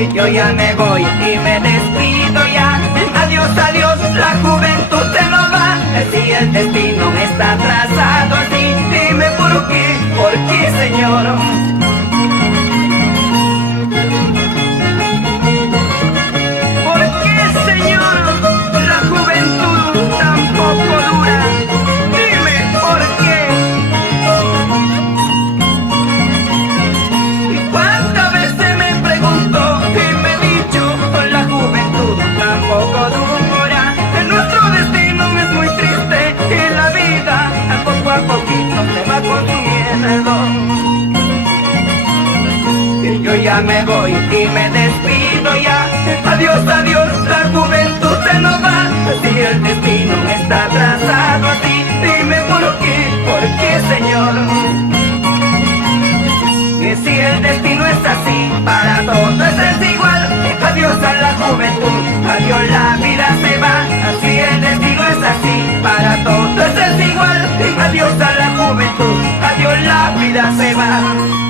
Y yo ya me voy y me despido ya. Adiós, adiós, la juventud se nos va. Si el destino está trazado así, dime por qué, Señor. ¿Por qué, Señor, la juventud tan poco dura? Dime por qué. Y cuántas veces me pregunto y me he dicho, la juventud tan poco dura. Nuestro destino es muy triste y la vida a poquito se va consumiendo. Y yo ya me voy y me despido ya. Adiós, adiós, la juventud se nos va. Si el destino está trazado así, dime por qué, Señor. Y si el destino es así, para todos es igual. Adiós a la juventud, adiós la vida se va. Si el destino es así, para todos es igual. Adiós a la juventud, adiós la vida se va.